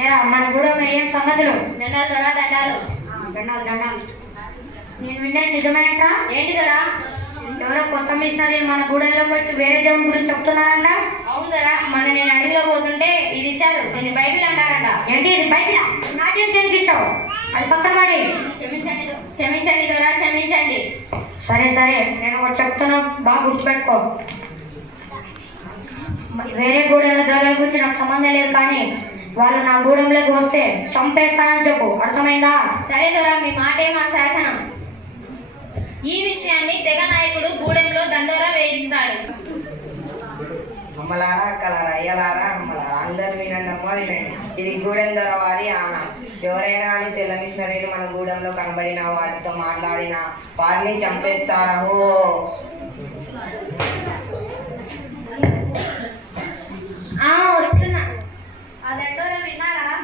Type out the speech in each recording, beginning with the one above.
ఏరా మన గూడెంలో ఏం సంగతులు? దండాలు దొరా దండాలు. దండాలు దండాలు. నేను విన్నాను నిజమేంట్రా? ఏంటి దొరా? ఎవరో కొత్త మిషనరీ మన గూడెంలోకి వచ్చి వేరే దేవుని గురించి చెప్తున్నారంట. అవును దొరా, నేను అడవిలో పోతుంటే ఇది ఇచ్చారు, దీన్ని బైబిల్ అంటారంట. ఏంటి ఇది బైబిల్? నా చేతికి ఇచ్చావు, అది పక్కన పడి. క్షమించండి దొరా, క్షమించండి. సరే సరే, నేను ఒకటి చెప్తున్నా, బాగా గుర్తుపెట్టుకో. వేరే గూడెంలో దొరల గురించి నాకు సంబంధం లేదు, కానీ వాళ్ళు నా గూడెంలోకి వస్తే చంపేస్తానని చెప్పు, అర్థమైందా? సరే దొరా, మీ మాటే మా శాసనం. ఈ విషయాన్ని తెగ నాయకుడు గూడెంలో దండోరా వేయిస్తాడు. అమ్మలారా అక్కలారా అయ్యలారా అమ్మలారా అందరు వినండి అమ్మ వినండి. ఇది గూడెం దొర వారి ఆన. ఎవరైనా కానీ తెల్ల మిషనరీలు మన గూడెంలో కనబడిన వారితో మాట్లాడిన వారిని చంపేస్తారా? వస్తున్నా. అదంటోరా విన్నారా?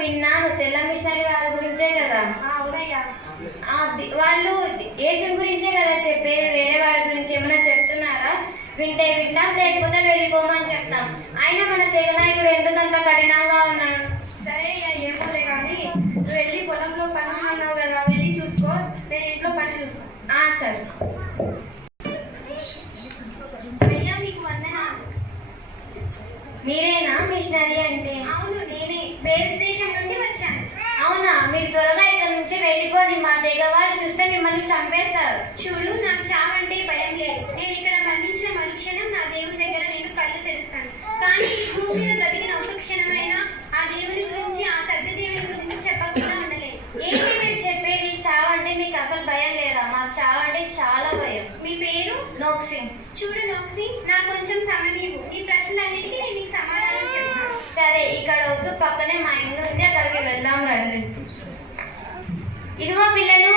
విన్నాను, తెల్ల మిషనరీ వారి గురించే కదా. అవునయ్యా. వాళ్ళు యేసు గురించే కదా చెప్పేది, వేరే వారి గురించి ఏమైనా చెప్తున్నారా? వింటే వింటాం, లేకపోతే వెళ్ళిపోమని చెప్తాం. అయినా మన తెగ నాయకుడు ఎందుకంత కఠినంగా ఉన్నాడు? సరే అయ్యా, ఏమోలే కానీ నువ్వు వెళ్ళి పొలంలో పని అన్నావు కదా, వెళ్ళి చూసుకో, నేను ఇంట్లో పని చూస్తాను. సరే. అయ్యా మీకు వందనాలు. మీరేనా మిషనరీ అంటే? అవును నేనే, వేరే దేశం నుండి వచ్చాను. అవునా? మీరు త్వరగా ఇక్కడ నుంచి వెళ్ళిపోండి, మా తెగ వాళ్ళు చూస్తే మిమ్మల్ని చంపేస్తారు. చూడు, నాకు చావంటే భయం లేదు. నేను ఇక్కడ మరణించిన మరుక్షణం నా దేవుని దగ్గర నేను కళ్ళు తెరుస్తాను. కానీ ఈ భూమి మీద బ్రతికిన ఒక్క క్షణమైనా ఆ దేవుని గురించి, ఆ సత్య దేవుని గురించి చెప్పకుండా ఉండలేదు. ఏంటి మీరు చెప్పేది? చావంటే మీకు అసలు భయం లేదా? మాకు చావంటే చాలా భయం. మీ పేరు? నోక్సింగ్. చూడు నోక్సి, నాకు కొంచెం సమయం ఇవ్వు. ఈ ప్రశ్నలన్నిటికీ నేను నీకు సమాధానం చెప్తాను. సరే, ఇక్కడ వద్దు, పక్కనే మా ఇల్లు ఉంది, అక్కడికి వెళ్దాం రండి. ఇదిగో పిల్లలు,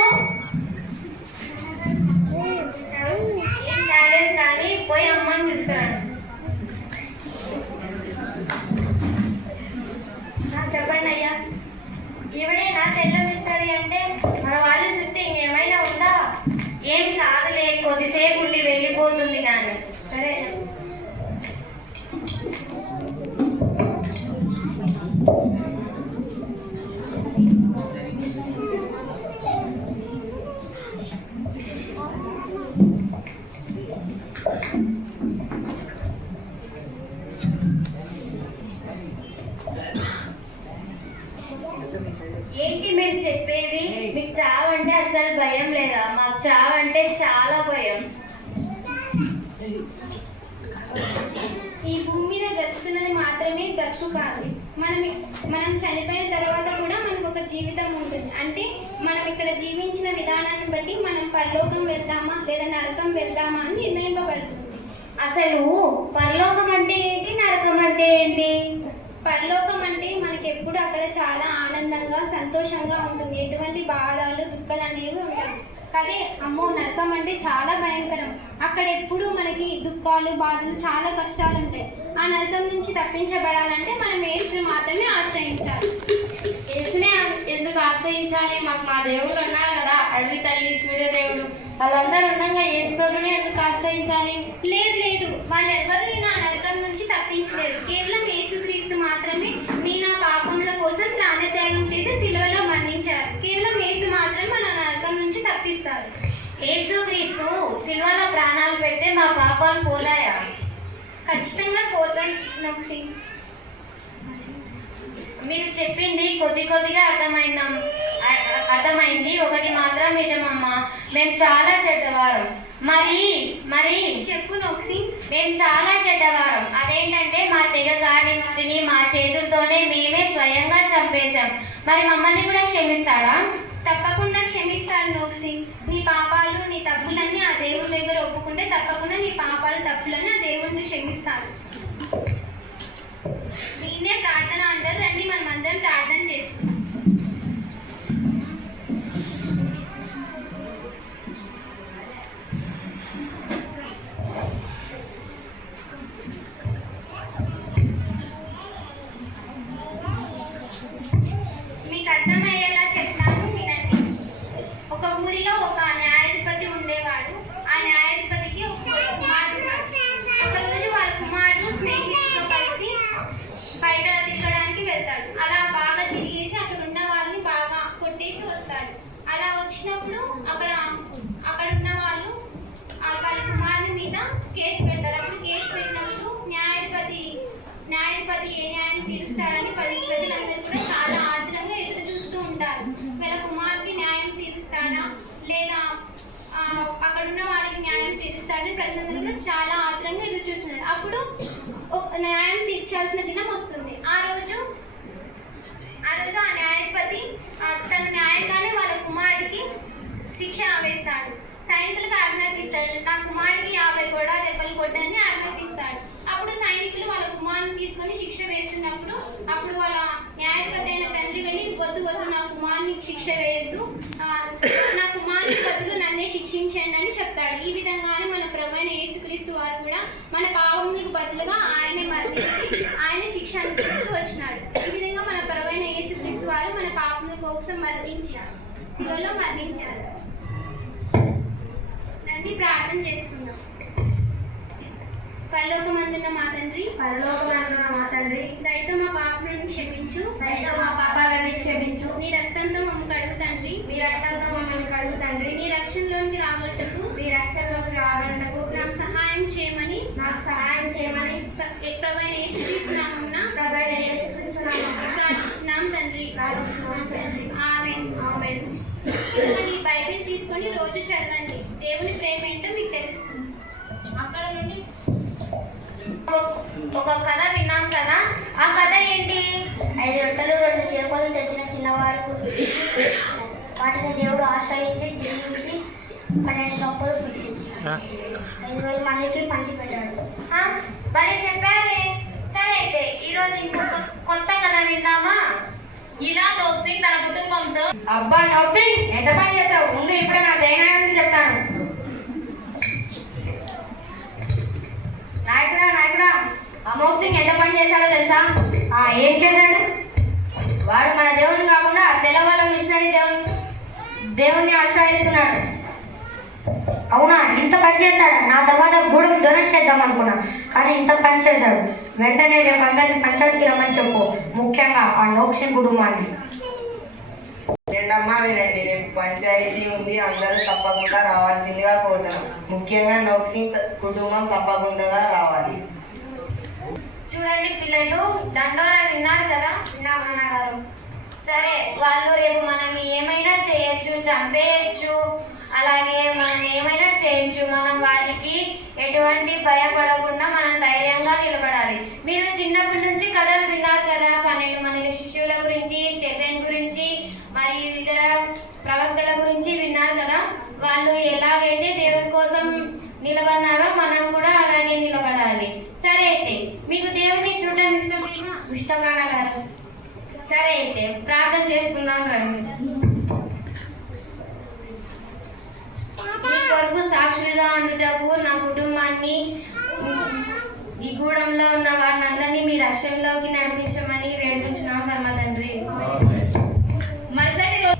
ఏం కాలేదు కానీ పోయి అమ్మని తీసుకురండి. చెప్పండి అయ్యా. ఈవిడేనా తెల్ల మిషనరీ అంటే? మన వాళ్ళు చూస్తే ఇంకేమైనా ఉందా? ఏం కాదులే, కొద్దిసేపు ఉండి వెళ్ళిపోతుంది కానీ. సరే. ఏంటి మీరు చెప్పేది? మీకు చావంటే అసలు భయం లేదా? మాకు చావంటే చాలా భయం. ఈ భూమి మీద బ్రతుకున్నది మాత్రమే బ్రతుకు కాదు. మనం చనిపోయిన తర్వాత కూడా మనకు ఒక జీవితం ఉంటుంది. అంటే మనం ఇక్కడ జీవించిన విధానాన్ని బట్టి మనం పరలోకం వెళ్దామా లేదా నరకం వెళ్దామా అని నిర్ణయింపబడుతుంది. అసలు పరలోకం అంటే ఏంటి, నరకం అంటే ఏంటి? పరలోకం అంటే మనకి ఎప్పుడు అక్కడ చాలా ఆనందంగా సంతోషంగా ఉంటుంది, ఎటువంటి బాధలు దుఃఖాలు అనేవి ఉంటాయి. అదే అమ్మో, నరకం అంటే చాలా భయంకరం. అక్కడ ఎప్పుడు మనకి దుఃఖాలు బాధలు చాలా కష్టాలు ఉంటాయి. ఆ నరకం నుంచి తప్పించబడాలంటే మనం యేసుని మాత్రమే ఆశ్రయించాలి. యేసునే ఎందుకు ఆశ్రయించాలి? మాకు మా దేవుళ్ళు ఉన్నారు కదా, అడవి తల్లి, సూర్యదేవుడు, వాళ్ళందరూ ఉండగా యేసు ప్రభుని ఎందుకు ఆశ్రయించాలి? లేదు, వాళ్ళెవ్వరూ నా నరకం నుంచి తప్పించలేరు. కేవలం యేసుక్రీస్తు మాత్రమే నా పాపముల కోసం ప్రాణత్యాగం చేసి శిలువలో మరణించారు. కేవలం యేసు మాత్రమే మన నరకం నుంచి తప్పిస్తారు. యేసుక్రీస్తు శిలువలో ప్రాణాలు పెడితే మా పాపాలు పోతాయా? ఖచ్చితంగా పోతాయి నోక్సి. మీరు చెప్పింది కొద్దిగా అర్థమైంది. ఒకటి మాత్రం నిజమమ్మా, మేము చాలా చెడ్డవారం. మరి చెప్పు నోక్సి. మేము చాలా చెడ్డవారం. అదేంటంటే మా తెగ కార్యమతిని మా చేతులతోనే మేమే స్వయంగా చంపేశాం. మరి మమ్మల్ని కూడా క్షమిస్తారా? తప్పకుండా క్షమిస్తాడు నోక్సి. నీ పాపాలు నీ తప్పులన్నీ ఆ దేవుడి దగ్గర ఒప్పుకుంటే తప్పకుండా నీ పాపాలు తప్పులన్నీ ఆ దేవుడిని క్షమిస్తాడు. దీన్నే ప్రార్థన అంటారు. రండి మనం అందరం ప్రార్థన చేసుకుందాం. మీకు అర్థమయ్యేలా చెప్తాను వినండి. ఒక ఊరిలో ఒక న్యాయాధిపతి ఉండేవాడు. ఆ న్యాయాధిపతికి ఒక కుమారుడు ఉన్నాడు. ఒకరోజు వాళ్ళ కుమారుడు న్యాయాధిపతి ఏ న్యాయం తీరుస్తాడని ప్రజలందరూ కూడా చాలా ఆతురంగా ఎదురు చూస్తూ ఉంటారు. వీళ్ళ కుమారుడికి న్యాయం తీరుస్తాడా లేదా అక్కడున్న వారికి న్యాయం తీరుస్తాడని ప్రజలందరూ కూడా చాలా ఆతురంగా ఎదురు చూస్తున్నారు. అప్పుడు ఒక న్యాయం తీర్చాల్సిన దినం వస్తుంది. ఆ రోజు ఆ న్యాయాధిపతి తన న్యాయంగానే వాళ్ళ కుమారుడికి శిక్ష వేస్తాడు. సైనికులకు ఆజ్ఞాపిస్తాడు, నా కుమారుడికి 50 గొడ్డలి దెబ్బలు కొట్టని ఆజ్ఞాపిస్తాడు. అప్పుడు సైనికులు వాళ్ళ కుమారుని తీసుకొని శిక్ష వేస్తున్నప్పుడు అప్పుడు వాళ్ళ న్యాయాధిపతి అయిన తండ్రి వెళ్ళి, వద్దు వద్దు, నా కుమారునికి శిక్ష వేయొద్దు, నా కుమారుని బదులు నన్నే శిక్షించండి అని చెప్తాడు. ఈ విధంగానే మన ప్రభువైన యేసుక్రీస్తు వారు కూడా మన పాపములకు బదులుగా ఆయనే మరణించి ఆయన శిక్ష అనుభవిస్తూ వచ్చినాడు. ఈ విధంగా మన ప్రభువైన యేసుక్రీస్తు వారు మన పాపముల కోసం మరణించారు, శిలువలో మరణించారు. రండి ప్రార్థన చేసుకుందాం. పరలోకమందున్న మా తండ్రి, దయతో మా పాపాలను క్షమించు, నీ రక్తంతో మమ్మల్ని కడుగు తండ్రి, నీ రక్షణలోనికి రాగొట్టుకు నాకు సహాయం చేయమని ప్రభువైన యేసుక్రీస్తు నామమున ప్రార్థిస్తున్నాం తండ్రి. ఆమేన్. ఇదిగోండి, ఈ బైబిల్ తీసుకొని రోజు చదవండి. దేవుని ప్రేమ ఏంటో మీకు తెలుస్తుంది. అక్కడ నుండి ఒక కథ విన్నాం కదా, ఆ కథ ఏంటి? 5 రొట్టెలు 2 చేపలు తెచ్చిన చిన్నవాడు వాటిని దేవుడు ఆశ్రయించి దీవించి 12 కప్పులు పుట్టించి 5,000 మందికి పంచిపెట్టాడు. మరి చెప్పారే. సరే, అయితే ఈరోజు ఇంకొక కొత్త కథ విందామా? ఇలా నోక్ సింగ్ తన కుటుంబంతో అబ్బా నోక్ సింగ్, ఎంత పని చేసావు? ముందు ఇప్పుడే నా దైనాన్ని చెప్తాను. నాయకుడా, అమోక్ సింగ్ ఎంత పని చేశాడో తెలుసా? ఏం చేశాడు? వాడు మన దేవుని కాకుండా తెల్లవాళ్ళ మిషనరీ దేవుణ్ణి ఆశ్రయిస్తున్నాడు. అవునా? ఇంత పని చేశాడు? నా తర్వాత గూడెం దొరం చేద్దాం అనుకున్నా, కానీ ఇంత పని చేశాడు. వెంటనే రేపు అందరినీ పంచాయతీకి రమ్మని చెప్పు, ముఖ్యంగా ఆ నోక్ సింగ్ కుటుంబాన్ని. వినండమ్మా, వినండి. రేపు పంచాయతీ ఉంది, అందరూ తప్పకుండా రావాల్సిందిగా కోరుతున్నాం. ముఖ్యంగా నోక్ సింగ్ కుటుంబం తప్పకుండా రావాలి. చూడండి పిల్లలు, దండోరా విన్నారు కదా? విన్నామన్నగారు. సరే, వాళ్ళు రేపు మనం ఏమైనా చేయొచ్చు, చంపేయచ్చు, అలాగే మనం ఏమైనా చేయొచ్చు. మనం వాళ్ళకి ఎటువంటి భయపడకుండా మనం ధైర్యంగా నిలబడాలి. మీరు చిన్నప్పటి నుంచి కథలు విన్నారు కదా, 12 మంది శిష్యుల గురించి, స్టెఫెన్ గురించి, మరియు ఇతర ప్రవక్తల గురించి విన్నారు కదా. వాళ్ళు ఎలాగైతే దేవుని కోసం నిలబడినారో మనం కూడా అలాగే నిలబడాలి. సరే, అయితే మీకు దేవుని చూడడం ఇష్టమేనా? ఇష్టం నాన్నగారు. సరే, అయితే ప్రార్థన చేసుకుందాం రండి. ఈ కొరకు సాక్షులుగా ఉండుటకు నా కుటుంబాన్ని, ఈ గూడెంలో ఉన్న వారిని అందరినీ మీ రక్షణలోకి నడిపించమని వేడుకుంటున్నాం పరమ తండ్రి. మరుసటి రోజు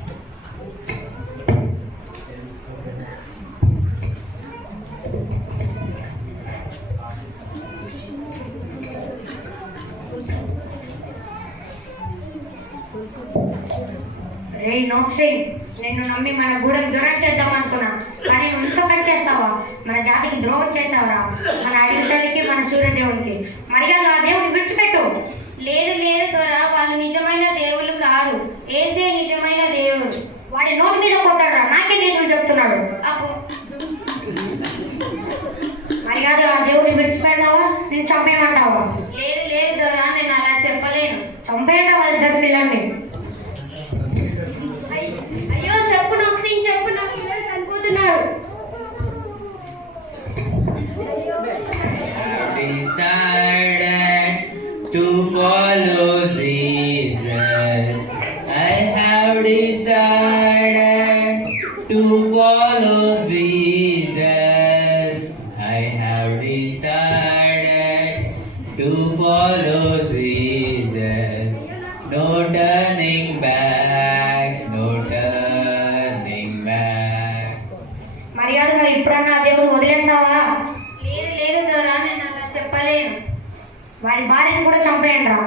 రే నోక్ సింగ్, నిన్ను నమ్మి మన గూడెం దూరం చేద్దాం అనుకున్నా, కానీ నువ్వు ఇంత పని చేస్తావా? మన జాతికి ద్రోహం చేసావురా, మన అడిగి తల్లికి, మన సూర్యదేవునికి. మర్యాద ఆ దేవుని విడిచిపెట్టు. లేదు దొరా, వాళ్ళు నిజమైన దేవుళ్ళు కారు, ఏసే నిజమైన దేవుడు. వాడి నోటి మీద కొట్టాడు, నాకే నీతులు చెప్తున్నాడు. అప్పు మర్యాద ఆ దేవుని విడిచిపెట్టావా? నేను చంపేయమంటావా? లేదు దొరా, నేను అలా చెప్పలేను. చంపేయటం వాళ్ళిద్దరు పిల్లల్ని. అయ్యో, చెప్పు నోక్ సింగ్, చెప్పు. నా పిల్లలు చనిపోతున్నారు. Decided to follow Jesus. I have decided to follow Jesus. I have decided to follow Jesus. No turning back, no turning back. మర్యాదగా ఇప్పుడన్నా ఆ దేవుని వదిలేస్తావా? లేదు దొరా, నేను అలా చెప్పలేను. వాడి భార్యను కూడా చంపేయండి రా.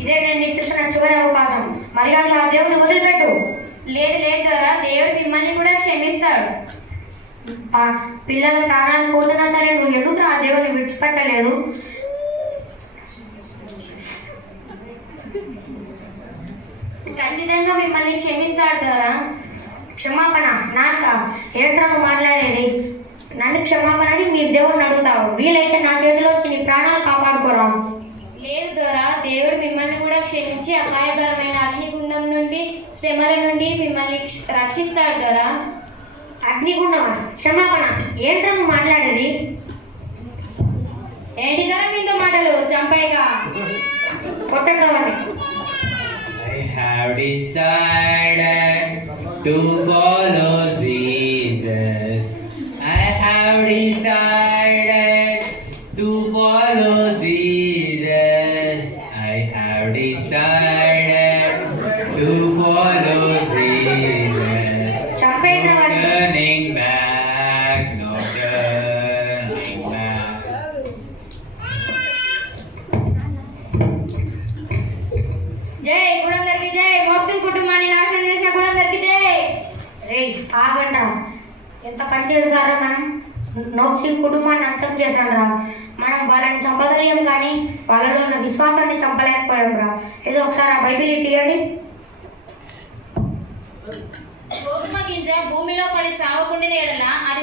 ఇదే నేను నీకు ఇస్తున్న చివరి అవకాశం. మర్యాదగా ఆ దేవుని వదిలిపెట్టు. లేదు దొరా, దేవుడు మిమ్మల్ని కూడా క్షమిస్తాడు. పిల్లల ప్రాణాలు పోతున్నా సరే నువ్వు ఎందుకు ఆ విడిచిపెట్టలేదు. ఖచ్చితంగా మిమ్మల్ని క్షమిస్తాడు దొరా. క్షమాపణ నాక ఏంట్రా మాట్లాడేది? నన్ను క్షమాపణ అని మీ దేవుడిని అడుగుతావు. వీలైతే నా చేతిలో వచ్చి నీ ప్రాణాలు కాపాడుకోరా. లేదు దొరా, దేవుడు మిమ్మల్ని కూడా క్షమించి అపాయకరమైన అగ్నిగుండం నుండి శ్రమల నుండి మిమ్మల్ని రక్షిస్తాడు దొరా. అగ్నిగుండమా? క్షమాపణ ఏంట్రా మాట్లాడేది? ఏంటి దొరా మీతో మాటలు? చంపైగా కొట్టండి. I have decided to follow Jesus. I have decided to follow Jesus. I have decided to follow Jesus. చంపేయండి No వాడిని. turning back, no turning back. జై గుడందరికి జై. మోక్సిన్ కుటుంబాన్ని నాశనం చేసిన గుడందరికి జై. రే ఆగండ్రా, ఎంత పని చేశారా మనం? నోక్సిన్ కుటుంబాన్ని అంతం చేశారా? మనం వాళ్ళని చంపగలిగాం కానీ వాళ్ళలో ఉన్న విశ్వాసాన్ని చంపలేకపోయాం రా. ఏదో ఒకసారి ఆ బైబిల్ ఇవ్వండి. గోధుమ గింజ భూమిలో పడి చావకుండిన ఎడల అది